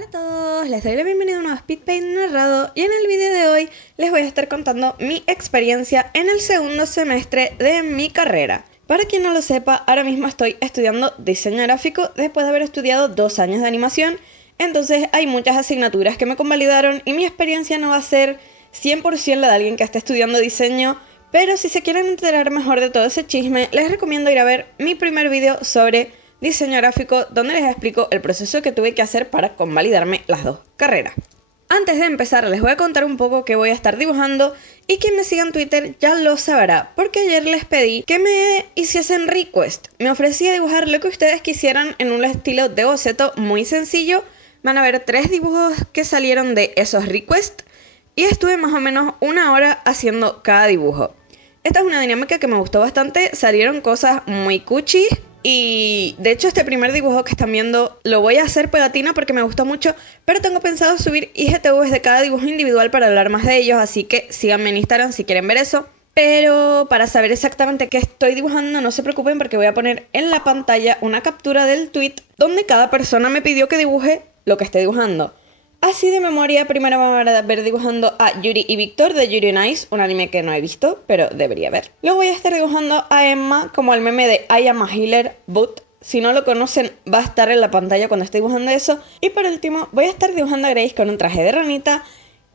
Hola a todos, les doy la bienvenida a un nuevo Speed Paint narrado y en el video de hoy les voy a estar contando mi experiencia en el segundo semestre de mi carrera. Para quien no lo sepa, ahora mismo estoy estudiando diseño gráfico después de haber estudiado 2 años de animación, entonces hay muchas asignaturas que me convalidaron y mi experiencia no va a ser 100% la de alguien que está estudiando diseño, pero si se quieren enterar mejor de todo ese chisme, les recomiendo ir a ver mi primer video sobre diseño gráfico, donde les explico el proceso que tuve que hacer para convalidarme las 2 carreras. Antes de empezar les voy a contar un poco qué voy a estar dibujando y quien me siga en Twitter ya lo sabrá, porque ayer les pedí que me hiciesen request. Me ofrecí a dibujar lo que ustedes quisieran en un estilo de boceto muy sencillo. Van a ver 3 dibujos que salieron de esos requests y estuve más o menos 1 hora haciendo cada dibujo. Esta es una dinámica que me gustó bastante, salieron cosas muy cuchi. Y de hecho este primer dibujo que están viendo lo voy a hacer pegatina porque me gustó mucho, pero tengo pensado subir IGTVs de cada dibujo individual para hablar más de ellos, así que síganme en Instagram si quieren ver eso. Pero para saber exactamente qué estoy dibujando no se preocupen porque voy a poner en la pantalla una captura del tweet donde cada persona me pidió que dibuje lo que esté dibujando. Así de memoria, primero van a ver dibujando a Yuri y Víctor de Yuri on Ice, un anime que no he visto, pero debería ver. Luego voy a estar dibujando a Emma como el meme de I am a healer, but si no lo conocen va a estar en la pantalla cuando esté dibujando eso. Y por último voy a estar dibujando a Grace con un traje de ranita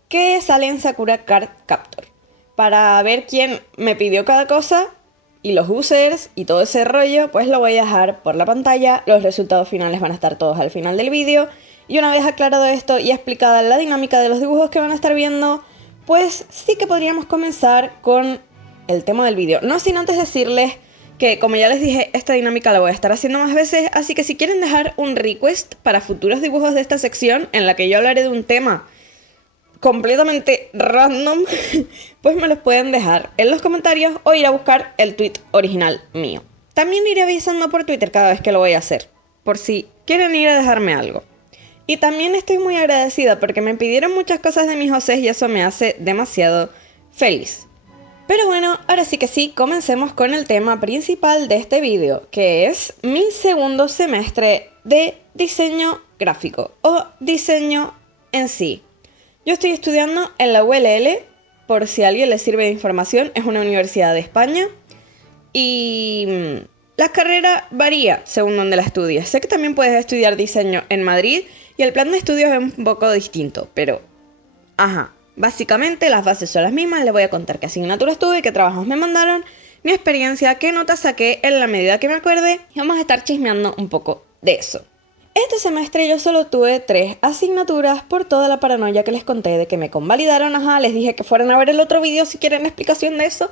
que sale en Sakura Card Captor. Para ver quién me pidió cada cosa y los users y todo ese rollo, pues lo voy a dejar por la pantalla. Los resultados finales van a estar todos al final del vídeo. Y una vez aclarado esto y explicada la dinámica de los dibujos que van a estar viendo, pues sí que podríamos comenzar con el tema del vídeo. No sin antes decirles que, como ya les dije, esta dinámica la voy a estar haciendo más veces, así que si quieren dejar un request para futuros dibujos de esta sección, en la que yo hablaré de un tema completamente random, pues me los pueden dejar en los comentarios o ir a buscar el tweet original mío. También iré avisando por Twitter cada vez que lo voy a hacer, por si quieren ir a dejarme algo. Y también estoy muy agradecida porque me pidieron muchas cosas de mis José y eso me hace demasiado feliz. Pero bueno, ahora sí que sí, comencemos con el tema principal de este vídeo, que es mi segundo semestre de diseño gráfico o diseño en sí. Yo estoy estudiando en la ULL, por si a alguien le sirve de información, es una universidad de España y la carrera varía según donde la estudies. Sé que también puedes estudiar diseño en Madrid y el plan de estudios es un poco distinto, pero básicamente las bases son las mismas. Les voy a contar qué asignaturas tuve, qué trabajos me mandaron, mi experiencia, qué notas saqué en la medida que me acuerde y vamos a estar chismeando un poco de eso. Este semestre yo solo tuve 3 asignaturas por toda la paranoia que les conté de que me convalidaron. Les dije que fueran a ver el otro video si quieren explicación de eso.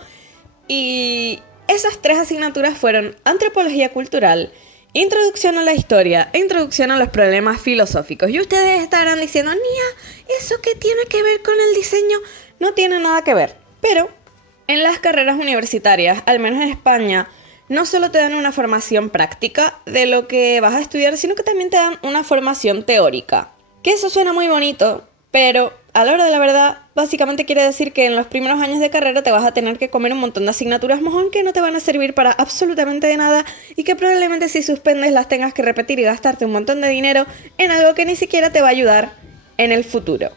Y esas 3 asignaturas fueron Antropología Cultural, Introducción a la Historia e Introducción a los Problemas Filosóficos. Y ustedes estarán diciendo, Nia, ¿eso qué tiene que ver con el diseño? No tiene nada que ver. Pero en las carreras universitarias, al menos en España, no solo te dan una formación práctica de lo que vas a estudiar, sino que también te dan una formación teórica. Que eso suena muy bonito, pero a la hora de la verdad, básicamente quiere decir que en los primeros años de carrera te vas a tener que comer un montón de asignaturas mojón que no te van a servir para absolutamente de nada y que probablemente si suspendes las tengas que repetir y gastarte un montón de dinero en algo que ni siquiera te va a ayudar en el futuro.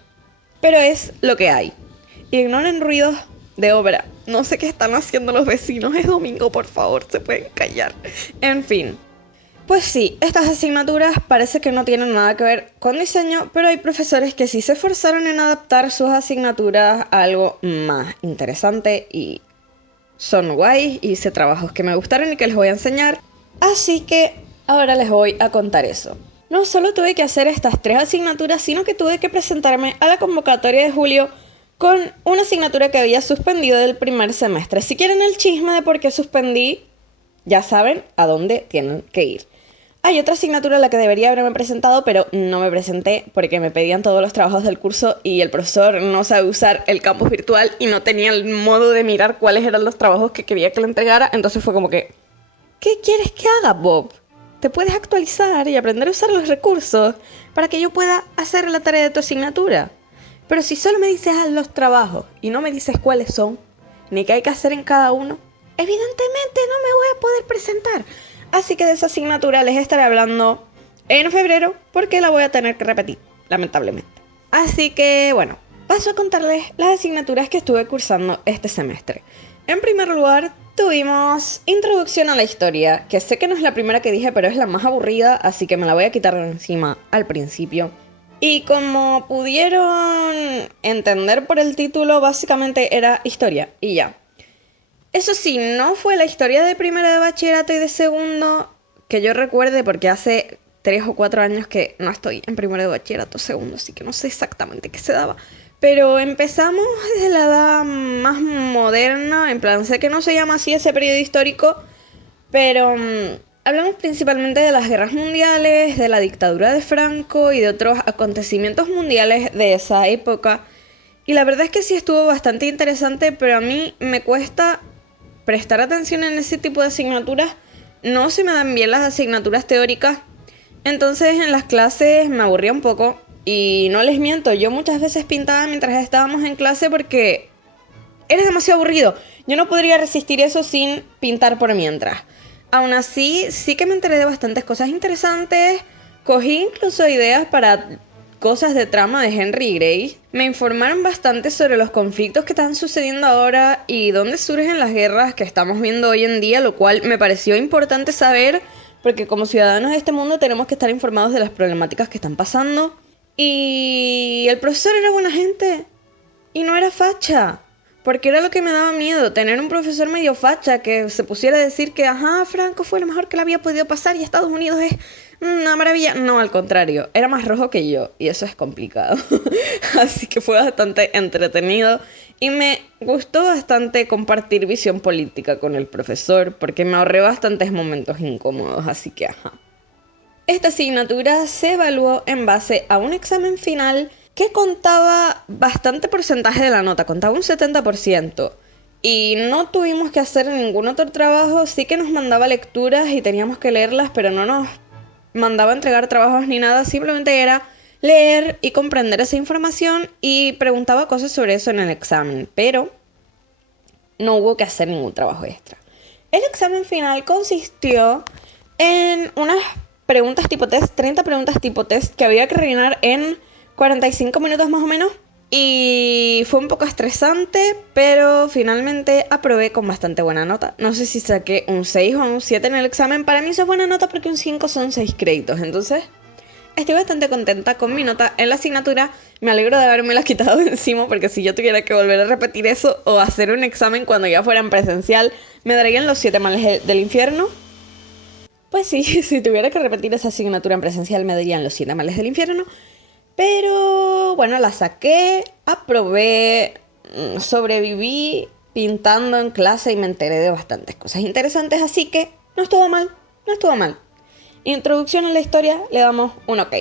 Pero es lo que hay. Ignoren ruidos de obra. No sé qué están haciendo los vecinos. Es domingo, por favor, se pueden callar. En fin. Pues sí, estas asignaturas parece que no tienen nada que ver con diseño, pero hay profesores que sí se esforzaron en adaptar sus asignaturas a algo más interesante y son guays. Hice trabajos que me gustaron y que les voy a enseñar. Así que ahora les voy a contar eso. No solo tuve que hacer estas 3 asignaturas, sino que tuve que presentarme a la convocatoria de julio con una asignatura que había suspendido del primer semestre. Si quieren el chisme de por qué suspendí, ya saben a dónde tienen que ir. Hay otra asignatura a la que debería haberme presentado, pero no me presenté porque me pedían todos los trabajos del curso y el profesor no sabe usar el campus virtual y no tenía el modo de mirar cuáles eran los trabajos que quería que le entregara. Entonces fue como que, ¿qué quieres que haga, Bob? Te puedes actualizar y aprender a usar los recursos para que yo pueda hacer la tarea de tu asignatura. Pero si solo me dices los trabajos y no me dices cuáles son, ni qué hay que hacer en cada uno, evidentemente no me voy a poder presentar. Así que de esa asignatura les estaré hablando en febrero porque la voy a tener que repetir. lamentablemente. Así que bueno, paso a contarles las asignaturas que estuve cursando este semestre. En primer lugar, tuvimos Introducción a la Historia, que sé que no es la primera que dije, pero es la más aburrida, así que me la voy a quitar de encima al principio. Y como pudieron entender por el título, básicamente era historia, y ya. Eso sí, no fue la historia de primero de bachillerato y de segundo que yo recuerde, porque hace 3 o 4 años que no estoy en primero de bachillerato segundo, así que no sé exactamente qué se daba. Pero empezamos desde la edad más moderna, en plan, sé que no se llama así ese periodo histórico, pero hablamos principalmente de las guerras mundiales, de la dictadura de Franco y de otros acontecimientos mundiales de esa época. Y la verdad es que sí estuvo bastante interesante, pero a mí me cuesta prestar atención en ese tipo de asignaturas. No se me dan bien las asignaturas teóricas, entonces en las clases me aburría un poco. Y no les miento, yo muchas veces pintaba mientras estábamos en clase porque era demasiado aburrido. Yo no podría resistir eso sin pintar por mientras. Aún así, sí que me enteré de bastantes cosas interesantes. Cogí incluso ideas para cosas de trama de Henry Grey. Me informaron bastante sobre los conflictos que están sucediendo ahora y dónde surgen las guerras que estamos viendo hoy en día, lo cual me pareció importante saber, porque como ciudadanos de este mundo tenemos que estar informados de las problemáticas que están pasando. Y el profesor era buena gente y no era facha. Porque era lo que me daba miedo, tener un profesor medio facha que se pusiera a decir que, ajá, Franco fue lo mejor que le había podido pasar y Estados Unidos es una maravilla. No, al contrario, era más rojo que yo y eso es complicado. Así que fue bastante entretenido y me gustó bastante compartir visión política con el profesor porque me ahorré bastantes momentos incómodos, así que, ajá. Esta asignatura se evaluó en base a un examen final que contaba bastante porcentaje de la nota, contaba un 70%. Y no tuvimos que hacer ningún otro trabajo, sí que nos mandaba lecturas y teníamos que leerlas, pero no nos mandaba entregar trabajos ni nada, simplemente era leer y comprender esa información y preguntaba cosas sobre eso en el examen, pero no hubo que hacer ningún trabajo extra. El examen final consistió en unas preguntas tipo test, 30 preguntas tipo test que había que rellenar en 45 minutos más o menos. Y fue un poco estresante, pero finalmente aprobé con bastante buena nota. No sé si saqué un 6 o un 7 en el examen. Para mí eso es buena nota porque un 5 son 6 créditos. Entonces, estoy bastante contenta con mi nota en la asignatura. Me alegro de haberme la quitado de encima porque si yo tuviera que volver a repetir eso o hacer un examen cuando ya fuera en presencial, me darían los 7 males del infierno. Pues sí, si tuviera que repetir esa asignatura en presencial me darían los 7 males del infierno. Pero bueno, la saqué, aprobé, sobreviví pintando en clase y me enteré de bastantes cosas interesantes, así que no estuvo mal, no estuvo mal. Introducción a la historia, le damos un ok.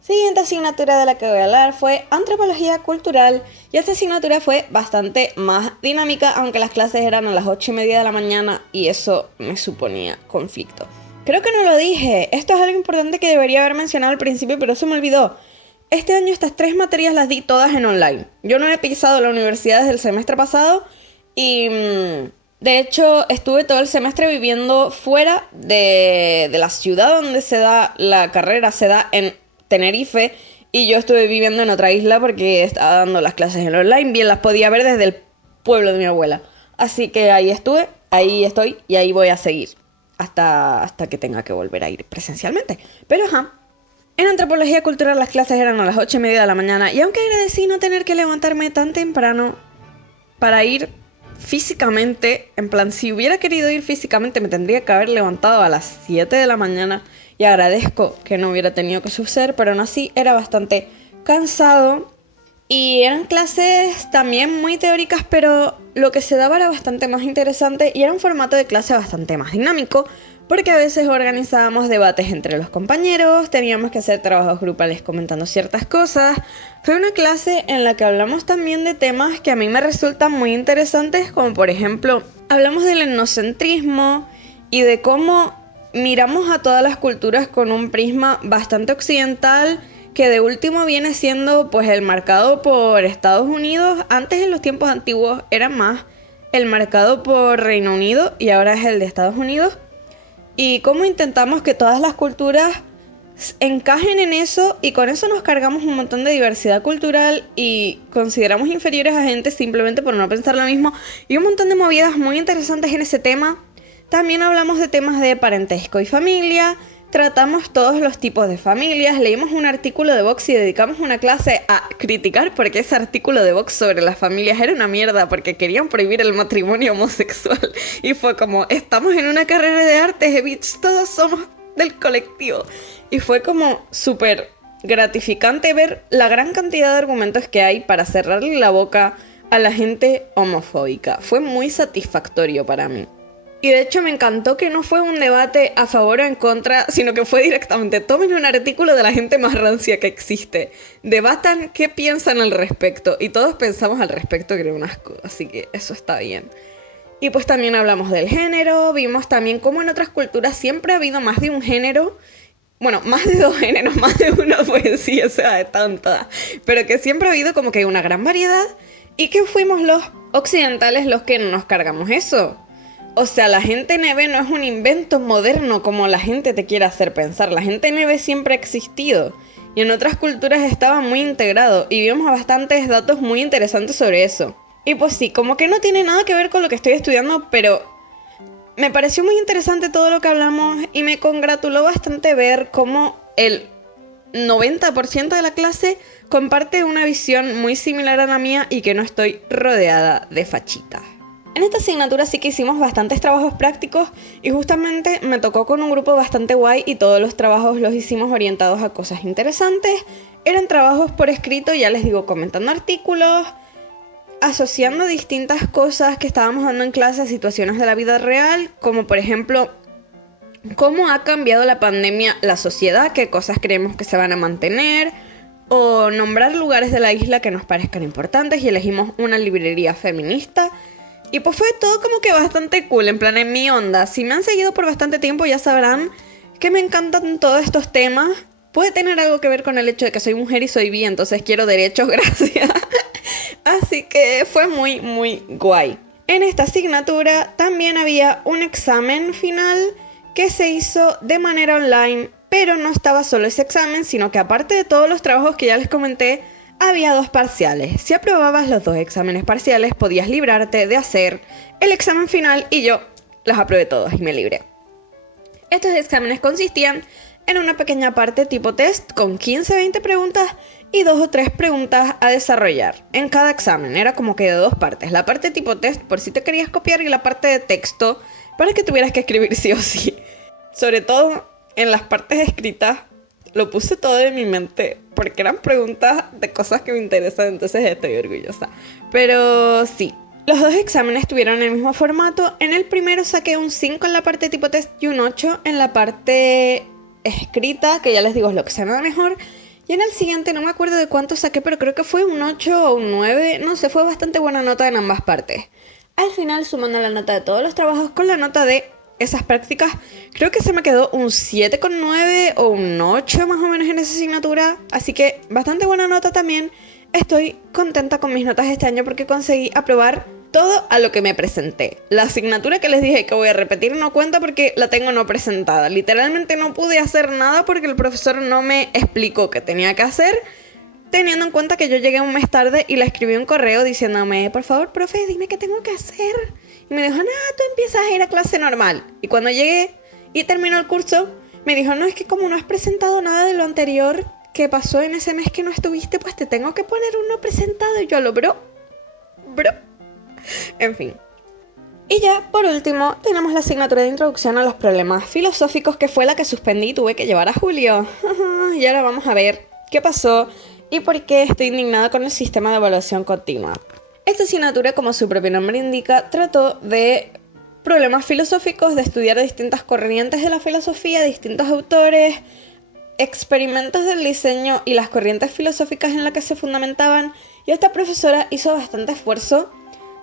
Siguiente asignatura de la que voy a hablar fue Antropología Cultural y esta asignatura fue bastante más dinámica, aunque las clases eran a las 8:30 de la mañana y eso me suponía conflicto. Creo que no lo dije, esto es algo importante que debería haber mencionado al principio, pero se me olvidó. Este año estas 3 materias las di todas en online. Yo no he pisado la universidad desde el semestre pasado y de hecho estuve todo el semestre viviendo fuera de la ciudad donde se da la carrera, se da en Tenerife, y yo estuve viviendo en otra isla porque estaba dando las clases en online, bien las podía ver desde el pueblo de mi abuela. Así que ahí estuve, ahí estoy y ahí voy a seguir hasta que tenga que volver a ir presencialmente. Pero ajá, en Antropología Cultural las clases eran a las 8:30 de la mañana y aunque agradecí no tener que levantarme tan temprano para ir físicamente, en plan, si hubiera querido ir físicamente me tendría que haber levantado a las 7 de la mañana y agradezco que no hubiera tenido que suceder, pero aún así era bastante cansado y eran clases también muy teóricas, pero lo que se daba era bastante más interesante y era un formato de clase bastante más dinámico, porque a veces organizábamos debates entre los compañeros, teníamos que hacer trabajos grupales comentando ciertas cosas. Fue una clase en la que hablamos también de temas que a mí me resultan muy interesantes, como por ejemplo, hablamos del etnocentrismo y de cómo miramos a todas las culturas con un prisma bastante occidental, que de último viene siendo pues el marcado por Estados Unidos. Antes, en los tiempos antiguos, era más el marcado por Reino Unido y ahora es el de Estados Unidos. Y cómo intentamos que todas las culturas encajen en eso y con eso nos cargamos un montón de diversidad cultural y consideramos inferiores a gente simplemente por no pensar lo mismo y un montón de movidas muy interesantes en ese tema. También hablamos de temas de parentesco y familia, tratamos todos los tipos de familias, leímos un artículo de Vox y dedicamos una clase a criticar porque ese artículo de Vox sobre las familias era una mierda porque querían prohibir el matrimonio homosexual y fue como, estamos en una carrera de artes, bitch, todos somos del colectivo. Y fue como súper gratificante ver la gran cantidad de argumentos que hay para cerrarle la boca a la gente homofóbica. Fue muy satisfactorio para mí. Y de hecho me encantó que no fue un debate a favor o en contra, sino que fue directamente, tomen un artículo de la gente más rancia que existe, debatan qué piensan al respecto, y todos pensamos al respecto que era un asco, así que eso está bien. Y pues también hablamos del género, vimos también cómo en otras culturas siempre ha habido más de un género, bueno, más de dos géneros, más de uno pues sí, o sea, de tanta, pero que siempre ha habido como que una gran variedad, y que fuimos los occidentales los que nos cargamos eso. O sea, la gente neve no es un invento moderno como la gente te quiere hacer pensar. La gente neve siempre ha existido y en otras culturas estaba muy integrado y vimos bastantes datos muy interesantes sobre eso. Y pues sí, como que no tiene nada que ver con lo que estoy estudiando, pero me pareció muy interesante todo lo que hablamos y me congratuló bastante ver cómo el 90% de la clase comparte una visión muy similar a la mía y que no estoy rodeada de fachitas. En esta asignatura sí que hicimos bastantes trabajos prácticos y justamente me tocó con un grupo bastante guay y todos los trabajos los hicimos orientados a cosas interesantes. Eran trabajos por escrito, ya les digo, comentando artículos, asociando distintas cosas que estábamos dando en clase a situaciones de la vida real, como por ejemplo, cómo ha cambiado la pandemia la sociedad, qué cosas creemos que se van a mantener, o nombrar lugares de la isla que nos parezcan importantes y elegimos una librería feminista. Y pues fue todo como que bastante cool, en plan en mi onda. Si me han seguido por bastante tiempo ya sabrán que me encantan todos estos temas. Puede tener algo que ver con el hecho de que soy mujer y soy bi, entonces quiero derechos, gracias. Así que fue muy, muy guay. En esta asignatura también había un examen final que se hizo de manera online, pero no estaba solo ese examen, sino que aparte de todos los trabajos que ya les comenté, había 2 parciales. Si aprobabas los 2 exámenes parciales, podías librarte de hacer el examen final y yo los aprobé todos y me libré. Estos exámenes consistían en una pequeña parte tipo test con 15-20 preguntas y 2 o 3 preguntas a desarrollar. En cada examen era como que de 2 partes. La parte tipo test por si te querías copiar y la parte de texto para que tuvieras que escribir sí o sí. Sobre todo en las partes escritas lo puse todo de mi mente porque eran preguntas de cosas que me interesan, entonces estoy orgullosa. Pero sí, los 2 exámenes tuvieron el mismo formato. En el primero saqué un 5 en la parte tipo test y un 8 en la parte escrita, que ya les digo es lo que se me da mejor. Y en el siguiente no me acuerdo de cuánto saqué, pero creo que fue un 8 o un 9, no sé, fue bastante buena nota en ambas partes. Al final, sumando la nota de todos los trabajos con la nota de esas prácticas, creo que se me quedó un 7,9 o un 8 más o menos en esa asignatura, así que bastante buena nota también. Estoy contenta con mis notas este año porque conseguí aprobar todo a lo que me presenté. La asignatura que les dije que voy a repetir no cuenta porque la tengo no presentada. Literalmente no pude hacer nada porque el profesor no me explicó qué tenía que hacer, teniendo en cuenta que yo llegué un mes tarde y le escribí un correo diciéndome, por favor, profe, dime qué tengo que hacer. Y me dijo, nada, tú empiezas a ir a clase normal. Y cuando llegué y terminó el curso, me dijo, no, es que como no has presentado nada de lo anterior que pasó en ese mes que no estuviste, pues te tengo que poner uno presentado. Y yo lo bro. En fin. Y ya, por último, tenemos la asignatura de introducción a los problemas filosóficos, que fue la que suspendí y tuve que llevar a Julio. Y ahora vamos a ver qué pasó y por qué estoy indignada con el sistema de evaluación continua. Esta asignatura, como su propio nombre indica, trató de problemas filosóficos, de estudiar distintas corrientes de la filosofía, distintos autores, experimentos del diseño y las corrientes filosóficas en las que se fundamentaban. Y esta profesora hizo bastante esfuerzo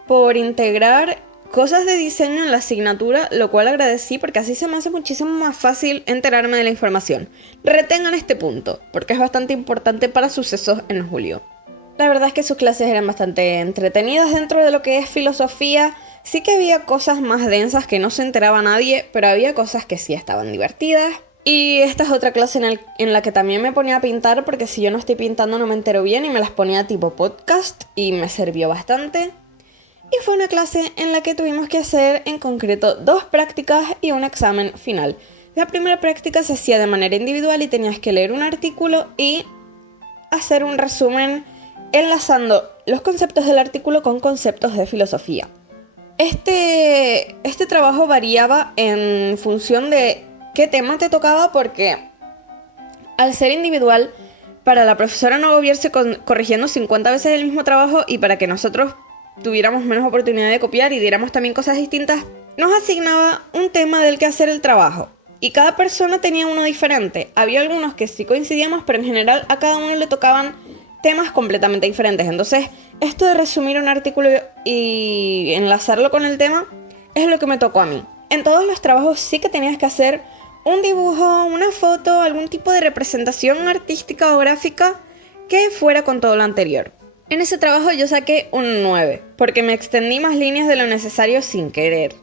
por integrar cosas de diseño en la asignatura, lo cual agradecí porque así se me hace muchísimo más fácil enterarme de la información. Retengan este punto, porque es bastante importante para sucesos en julio. La verdad es que sus clases eran bastante entretenidas dentro de lo que es filosofía. Sí que había cosas más densas que no se enteraba nadie, pero había cosas que sí estaban divertidas. Y esta es otra clase en la que también me ponía a pintar, porque si yo no estoy pintando no me entero bien y me las ponía tipo podcast y me sirvió bastante. Y fue una clase en la que tuvimos que hacer en concreto 2 prácticas y un examen final. La primera práctica se hacía de manera individual y tenías que leer un artículo y hacer un resumen enlazando los conceptos del artículo con conceptos de filosofía. Este trabajo variaba en función de qué tema te tocaba, porque al ser individual, para la profesora no agobiarse corrigiendo 50 veces el mismo trabajo y para que nosotros tuviéramos menos oportunidad de copiar y diéramos también cosas distintas, nos asignaba un tema del que hacer el trabajo. Y cada persona tenía uno diferente. Había algunos que sí coincidíamos, pero en general a cada uno le tocaban temas completamente diferentes. Entonces, esto de resumir un artículo y enlazarlo con el tema es lo que me tocó a mí. En todos los trabajos sí que tenías que hacer un dibujo, una foto, algún tipo de representación artística o gráfica que fuera con todo lo anterior. En ese trabajo yo saqué un 9, porque me extendí más líneas de lo necesario sin querer.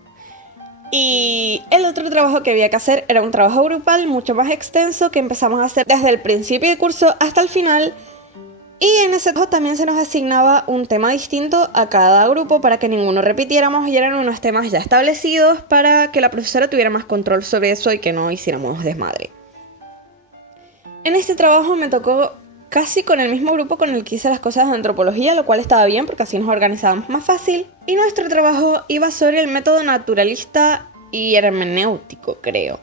Y el otro trabajo que había que hacer era un trabajo grupal mucho más extenso que empezamos a hacer desde el principio del curso hasta el final. Y en ese trabajo también se nos asignaba un tema distinto a cada grupo para que ninguno repitiéramos, y eran unos temas ya establecidos para que la profesora tuviera más control sobre eso y que no hiciéramos desmadre. En este trabajo me tocó casi con el mismo grupo con el que hice las cosas de antropología, lo cual estaba bien porque así nos organizábamos más fácil. Y nuestro trabajo iba sobre el método naturalista y hermenéutico, creo,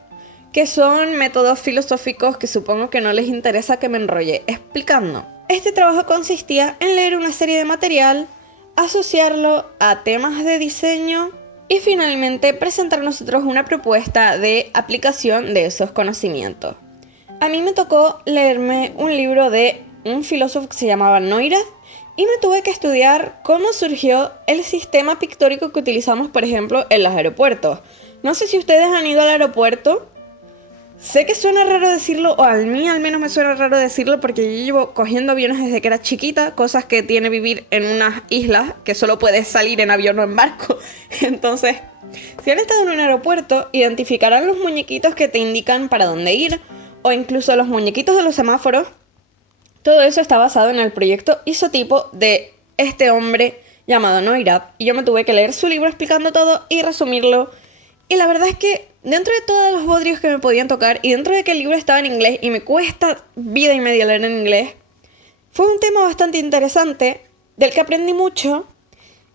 que son métodos filosóficos que supongo que no les interesa que me enrolle explicando. Este trabajo consistía en leer una serie de material, asociarlo a temas de diseño y finalmente presentar nosotros una propuesta de aplicación de esos conocimientos. A mí me tocó leerme un libro de un filósofo que se llamaba Neurath y me tuve que estudiar cómo surgió el sistema pictórico que utilizamos, por ejemplo, en los aeropuertos. No sé si ustedes han ido al aeropuerto. Sé que suena raro decirlo, o a mí al menos me suena raro decirlo, porque yo llevo cogiendo aviones desde que era chiquita, cosas que tiene vivir en unas islas que solo puedes salir en avión o en barco. Entonces, si han estado en un aeropuerto, identificarán los muñequitos que te indican para dónde ir, o incluso los muñequitos de los semáforos. Todo eso está basado en el proyecto isotipo de este hombre llamado Neurath, y yo me tuve que leer su libro explicando todo y resumirlo. Y la verdad es que dentro de todos los bodrios que me podían tocar, y dentro de que el libro estaba en inglés y me cuesta vida y media leer en inglés, fue un tema bastante interesante, del que aprendí mucho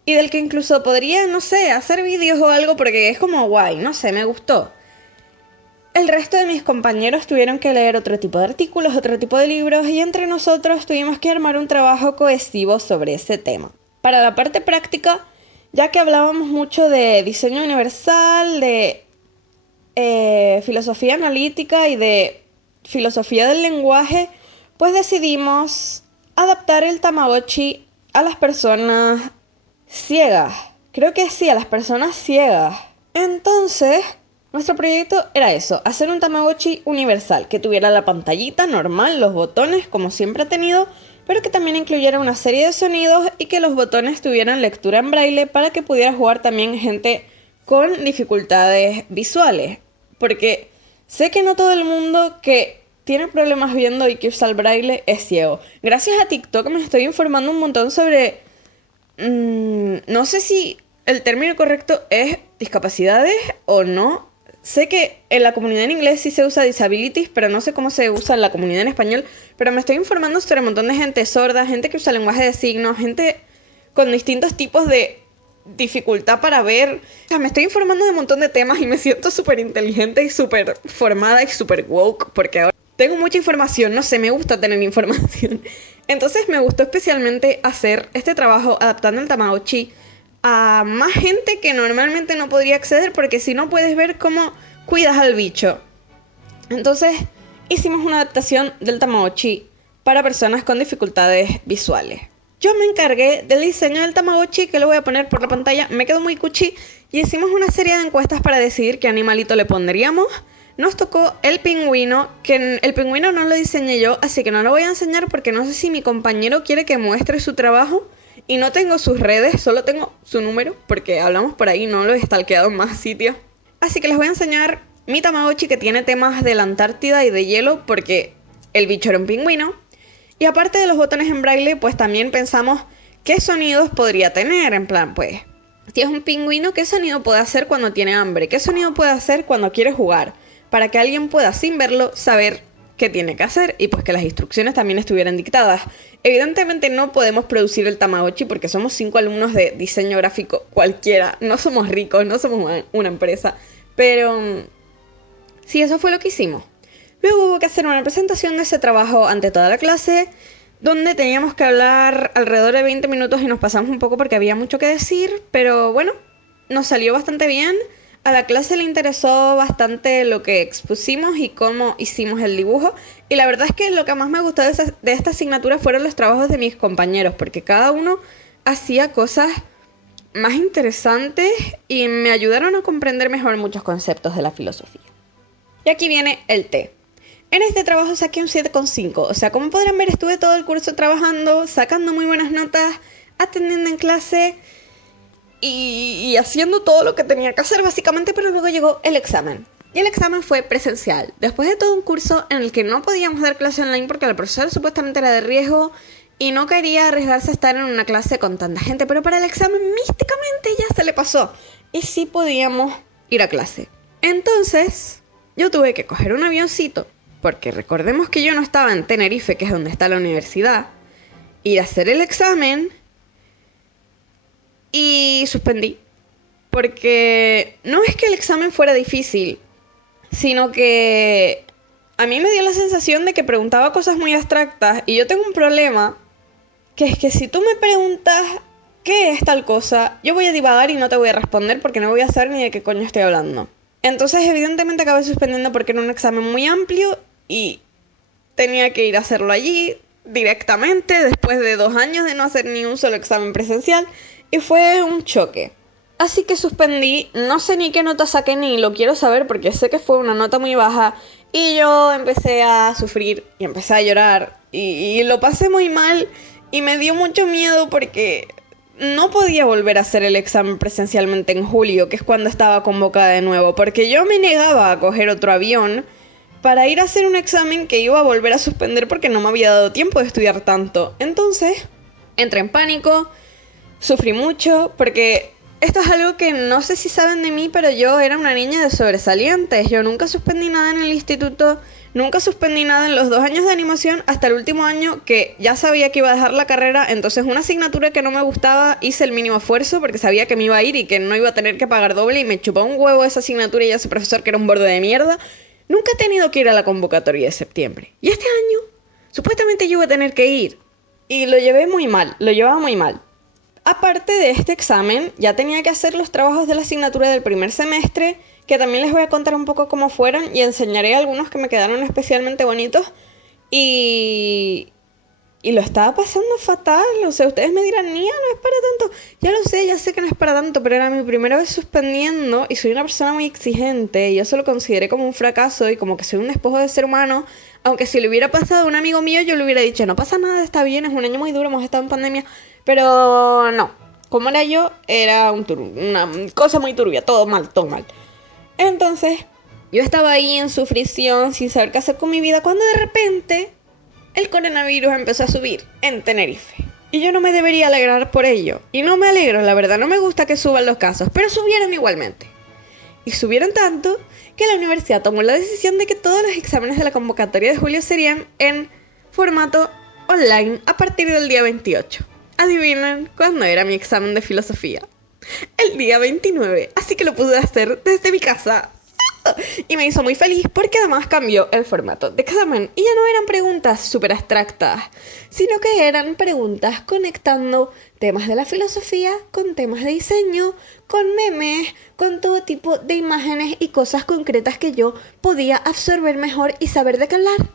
y del que incluso podría, no sé, hacer vídeos o algo, porque es como guay, no sé, me gustó. El resto de mis compañeros tuvieron que leer otro tipo de artículos, otro tipo de libros, y entre nosotros tuvimos que armar un trabajo cohesivo sobre ese tema. Para la parte práctica, ya que hablábamos mucho de diseño universal, de filosofía analítica y de filosofía del lenguaje, pues decidimos adaptar el Tamagotchi a las personas ciegas. Creo que sí, a las personas ciegas. Entonces, nuestro proyecto era eso, hacer un Tamagotchi universal, que tuviera la pantallita normal, los botones, como siempre ha tenido, pero que también incluyera una serie de sonidos y que los botones tuvieran lectura en braille para que pudiera jugar también gente con dificultades visuales. Porque sé que no todo el mundo que tiene problemas viendo y que usa el braille es ciego. Gracias a TikTok me estoy informando un montón sobre... no sé si el término correcto es discapacidades o no. Sé que en la comunidad en inglés sí se usa disabilities, pero no sé cómo se usa en la comunidad en español. Pero me estoy informando sobre un montón de gente sorda, gente que usa lenguaje de signos, gente con distintos tipos de dificultad para ver. O sea, me estoy informando de un montón de temas y me siento súper inteligente y súper formada y súper woke, porque ahora tengo mucha información, no sé, me gusta tener información. Entonces me gustó especialmente hacer este trabajo adaptando el Tamagotchi a más gente que normalmente no podría acceder, porque si no puedes ver cómo cuidas al bicho. Entonces hicimos una adaptación del Tamagotchi para personas con dificultades visuales. Yo me encargué del diseño del Tamagotchi, que lo voy a poner por la pantalla, me quedó muy cuchi, y hicimos una serie de encuestas para decidir qué animalito le pondríamos. Nos tocó el pingüino, que el pingüino no lo diseñé yo, así que no lo voy a enseñar porque no sé si mi compañero quiere que muestre su trabajo. Y no tengo sus redes, solo tengo su número, porque hablamos por ahí, no lo he stalkeado en más sitios. Así que les voy a enseñar mi Tamagotchi que tiene temas de la Antártida y de hielo porque el bicho era un pingüino. Y aparte de los botones en braille, pues también pensamos qué sonidos podría tener. En plan, pues, si es un pingüino, ¿qué sonido puede hacer cuando tiene hambre? ¿Qué sonido puede hacer cuando quiere jugar? Para que alguien pueda, sin verlo, saber qué tiene que hacer y pues que las instrucciones también estuvieran dictadas. Evidentemente no podemos producir el Tamagotchi porque somos 5 alumnos de diseño gráfico cualquiera. No somos ricos, no somos una empresa. Pero sí, eso fue lo que hicimos. Luego hubo que hacer una presentación de ese trabajo ante toda la clase, donde teníamos que hablar alrededor de 20 minutos y nos pasamos un poco porque había mucho que decir, pero bueno, nos salió bastante bien. A la clase le interesó bastante lo que expusimos y cómo hicimos el dibujo. Y la verdad es que lo que más me gustó de esta asignatura fueron los trabajos de mis compañeros, porque cada uno hacía cosas más interesantes y me ayudaron a comprender mejor muchos conceptos de la filosofía. Y aquí viene el té. En este trabajo saqué un 7,5. O sea, como podrán ver, estuve todo el curso trabajando, sacando muy buenas notas, atendiendo en clase y haciendo todo lo que tenía que hacer básicamente, pero luego llegó el examen. Y el examen fue presencial. Después de todo un curso en el que no podíamos dar clase online porque la profesora supuestamente era de riesgo y no quería arriesgarse a estar en una clase con tanta gente, pero para el examen místicamente ya se le pasó. Y sí podíamos ir a clase. Entonces, yo tuve que coger un avioncito, porque recordemos que yo no estaba en Tenerife, que es donde está la universidad, ir a hacer el examen y suspendí. Porque no es que el examen fuera difícil, sino que a mí me dio la sensación de que preguntaba cosas muy abstractas y yo tengo un problema, que es que si tú me preguntas qué es tal cosa, yo voy a divagar y no te voy a responder porque no voy a saber ni de qué coño estoy hablando. Entonces evidentemente acabé suspendiendo porque era un examen muy amplio y tenía que ir a hacerlo allí directamente después de 2 años de no hacer ni un solo examen presencial y fue un choque. Así que suspendí, no sé ni qué nota saqué ni lo quiero saber porque sé que fue una nota muy baja y yo empecé a sufrir y empecé a llorar y lo pasé muy mal y me dio mucho miedo porque no podía volver a hacer el examen presencialmente en julio, que es cuando estaba convocada de nuevo, porque yo me negaba a coger otro avión para ir a hacer un examen que iba a volver a suspender porque no me había dado tiempo de estudiar tanto. Entonces, entré en pánico, sufrí mucho, porque esto es algo que no sé si saben de mí, pero yo era una niña de sobresalientes. Yo nunca suspendí nada en el instituto, nunca suspendí nada en los 2 años de animación, hasta el último año que ya sabía que iba a dejar la carrera. Entonces una asignatura que no me gustaba hice el mínimo esfuerzo porque sabía que me iba a ir y que no iba a tener que pagar doble y me chupaba un huevo esa asignatura y ese profesor que era un borde de mierda. Nunca he tenido que ir a la convocatoria de septiembre. Y este año, supuestamente yo iba a tener que ir. Y lo llevé muy mal, lo llevaba muy mal. Aparte de este examen, ya tenía que hacer los trabajos de la asignatura del primer semestre, que también les voy a contar un poco cómo fueron y enseñaré algunos que me quedaron especialmente bonitos. Y lo estaba pasando fatal, o sea, ustedes me dirán, Nia, no es para tanto. Ya sé que no es para tanto, pero era mi primera vez suspendiendo y soy una persona muy exigente y yo se lo consideré como un fracaso y como que soy un despojo de ser humano. Aunque si le hubiera pasado a un amigo mío, yo le hubiera dicho, no pasa nada, está bien, es un año muy duro, hemos estado en pandemia. Pero no, como era yo, era una cosa muy turbia, todo mal, todo mal. Entonces, yo estaba ahí en sufrición, sin saber qué hacer con mi vida, cuando de repente el coronavirus empezó a subir en Tenerife. Y yo no me debería alegrar por ello. Y no me alegro, la verdad, no me gusta que suban los casos, pero subieron igualmente. Y subieron tanto que la universidad tomó la decisión de que todos los exámenes de la convocatoria de julio serían en formato online a partir del día 28. Adivinen cuándo era mi examen de filosofía. El día 29, así que lo pude hacer desde mi casa. Y me hizo muy feliz porque además cambió el formato de examen y ya no eran preguntas súper abstractas, sino que eran preguntas conectando temas de la filosofía con temas de diseño, con memes, con todo tipo de imágenes y cosas concretas que yo podía absorber mejor y saber de qué hablar.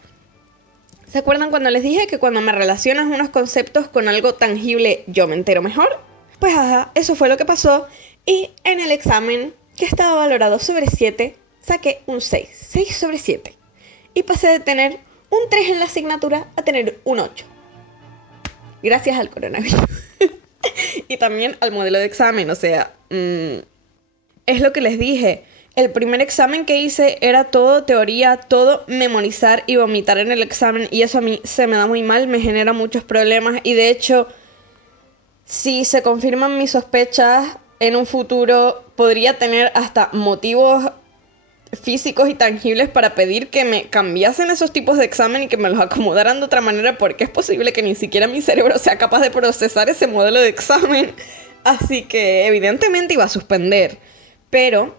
¿Se acuerdan cuando les dije que cuando me relacionas unos conceptos con algo tangible yo me entero mejor? Pues ajá, eso fue lo que pasó y en el examen, que estaba valorado sobre 7, saqué un 6 sobre 7. Y pasé de tener un 3 en la asignatura a tener un 8. Gracias al coronavirus. Y también al modelo de examen, o sea, es lo que les dije. El primer examen que hice era todo teoría, todo memorizar y vomitar en el examen, y eso a mí se me da muy mal, me genera muchos problemas, y de hecho, si se confirman mis sospechas, en un futuro podría tener hasta motivos físicos y tangibles para pedir que me cambiasen esos tipos de examen y que me los acomodaran de otra manera, porque es posible que ni siquiera mi cerebro sea capaz de procesar ese modelo de examen. Así que evidentemente iba a suspender. Pero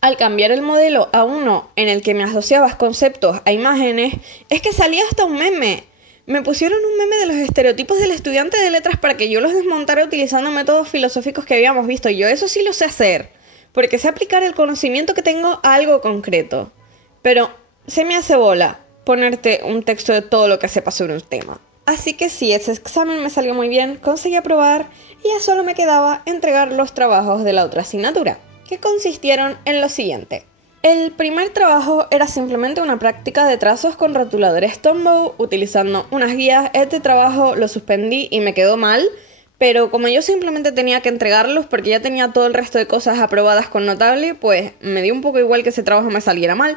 al cambiar el modelo a uno en el que me asociabas conceptos a imágenes, es que salía hasta un meme. Me pusieron un meme de los estereotipos del estudiante de letras para que yo los desmontara utilizando métodos filosóficos que habíamos visto. Yo eso sí lo sé hacer, porque sé aplicar el conocimiento que tengo a algo concreto. Pero se me hace bola ponerte un texto de todo lo que sepas sobre un tema. Así que sí, ese examen me salió muy bien, conseguí aprobar y ya solo me quedaba entregar los trabajos de la otra asignatura, que consistieron en lo siguiente. El primer trabajo era simplemente una práctica de trazos con rotuladores Tombow utilizando unas guías. Este trabajo lo suspendí y me quedó mal, pero como yo simplemente tenía que entregarlos porque ya tenía todo el resto de cosas aprobadas con notable, pues me dio un poco igual que ese trabajo me saliera mal.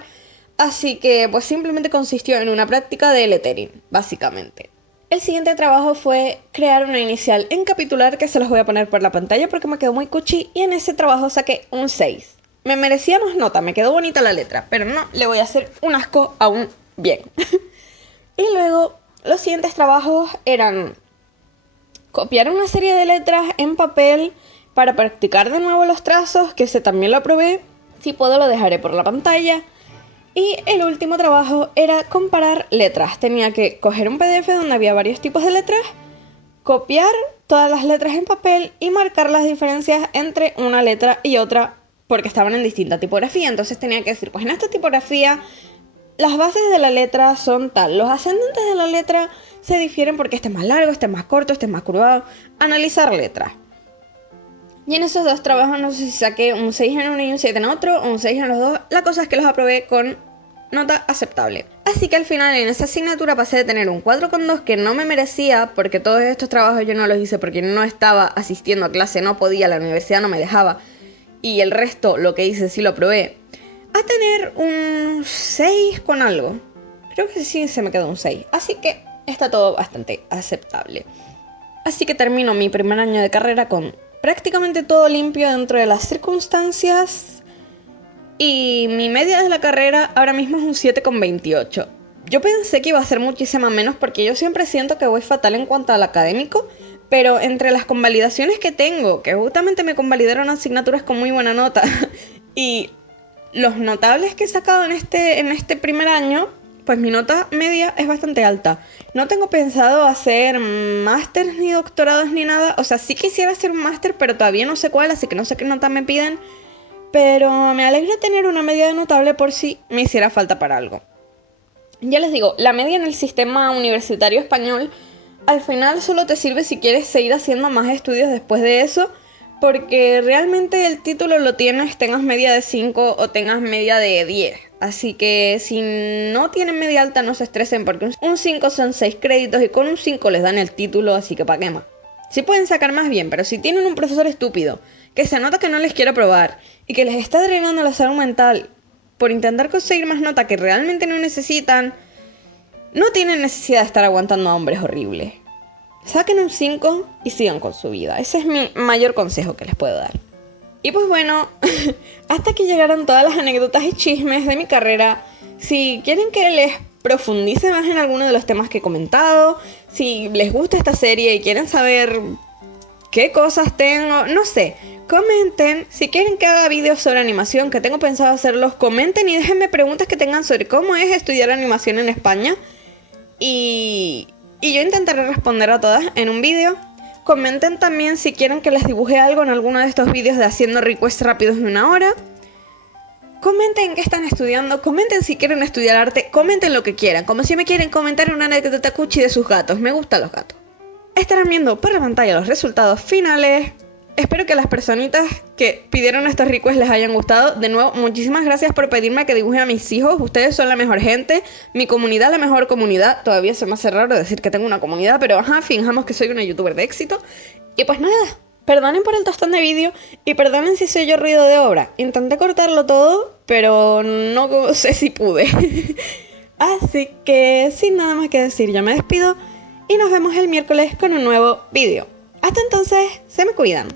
Así que pues simplemente consistió en una práctica de lettering, básicamente. El siguiente trabajo fue crear una inicial en capitular que se los voy a poner por la pantalla porque me quedó muy cuchi, y en ese trabajo saqué un 6. Me merecía más nota, me quedó bonita la letra, pero no le voy a hacer un asco aún bien. Y luego los siguientes trabajos eran copiar una serie de letras en papel para practicar de nuevo los trazos, que ese también lo aprobé. Si puedo lo dejaré por la pantalla. Y el último trabajo era comparar letras. Tenía que coger un PDF donde había varios tipos de letras, copiar todas las letras en papel y marcar las diferencias entre una letra y otra porque estaban en distinta tipografía. Entonces tenía que decir, pues en esta tipografía las bases de la letra son tal, los ascendentes de la letra se difieren porque este es más largo, este es más corto, este es más curvado. Analizar letras. Y en esos dos trabajos no sé si saqué un 6 en uno y un 7 en otro, o un 6 en los dos. La cosa es que los aprobé con nota aceptable. Así que al final en esa asignatura pasé de tener un 4,2 que no me merecía, porque todos estos trabajos yo no los hice porque no estaba asistiendo a clase, no podía, la universidad no me dejaba. Y el resto, lo que hice, sí lo aprobé. A tener un 6 con algo. Creo que sí se me quedó un 6. Así que está todo bastante aceptable. Así que termino mi primer año de carrera con prácticamente todo limpio dentro de las circunstancias. Y mi media de la carrera ahora mismo es un 7,28. Yo pensé que iba a ser muchísima menos porque yo siempre siento que voy fatal en cuanto al académico. Pero entre las convalidaciones que tengo, que justamente me convalidaron asignaturas con muy buena nota, y los notables que he sacado en este primer año, pues mi nota media es bastante alta. No tengo pensado hacer másters ni doctorados ni nada. O sea, sí quisiera hacer un máster, pero todavía no sé cuál, así que no sé qué nota me piden. Pero me alegra tener una media de notable por si me hiciera falta para algo. Ya les digo, la media en el sistema universitario español al final solo te sirve si quieres seguir haciendo más estudios después de eso, porque realmente el título lo tienes, tengas media de 5 o tengas media de 10. Así que si no tienen media alta no se estresen, porque un 5 son 6 créditos y con un 5 les dan el título, así que pa' qué más. Sí pueden sacar más bien, pero si tienen un profesor estúpido, que se nota que no les quiere aprobar y que les está drenando la salud mental por intentar conseguir más nota que realmente no necesitan, no tienen necesidad de estar aguantando a hombres horribles. Saquen un 5 y sigan con su vida. Ese es mi mayor consejo que les puedo dar. Y pues bueno, hasta aquí llegaron todas las anécdotas y chismes de mi carrera. Si quieren que les profundice más en alguno de los temas que he comentado, si les gusta esta serie y quieren saber qué cosas tengo, no sé, comenten. Si quieren que haga vídeos sobre animación, que tengo pensado hacerlos, comenten y déjenme preguntas que tengan sobre cómo es estudiar animación en España. Y yo intentaré responder a todas en un vídeo. Comenten también si quieren que les dibuje algo en alguno de estos vídeos de haciendo requests rápidos de 1 hora. Comenten qué están estudiando, comenten si quieren estudiar arte, comenten lo que quieran, como si me quieren comentar una anécdota cuchi de sus gatos, me gustan los gatos. Estarán viendo por la pantalla los resultados finales. Espero que a las personitas que pidieron estos requests les hayan gustado. De nuevo, muchísimas gracias por pedirme que dibuje a mis hijos. Ustedes son la mejor gente. Mi comunidad, la mejor comunidad. Todavía se me hace raro decir que tengo una comunidad, pero ajá, finjamos que soy una youtuber de éxito. Y pues nada, Perdonen por el tostón de vídeo y perdonen si soy yo ruido de obra. Intenté cortarlo todo, pero no sé si pude. Así que sin nada más que decir, yo me despido y nos vemos el miércoles con un nuevo vídeo. Hasta entonces, se me cuidan.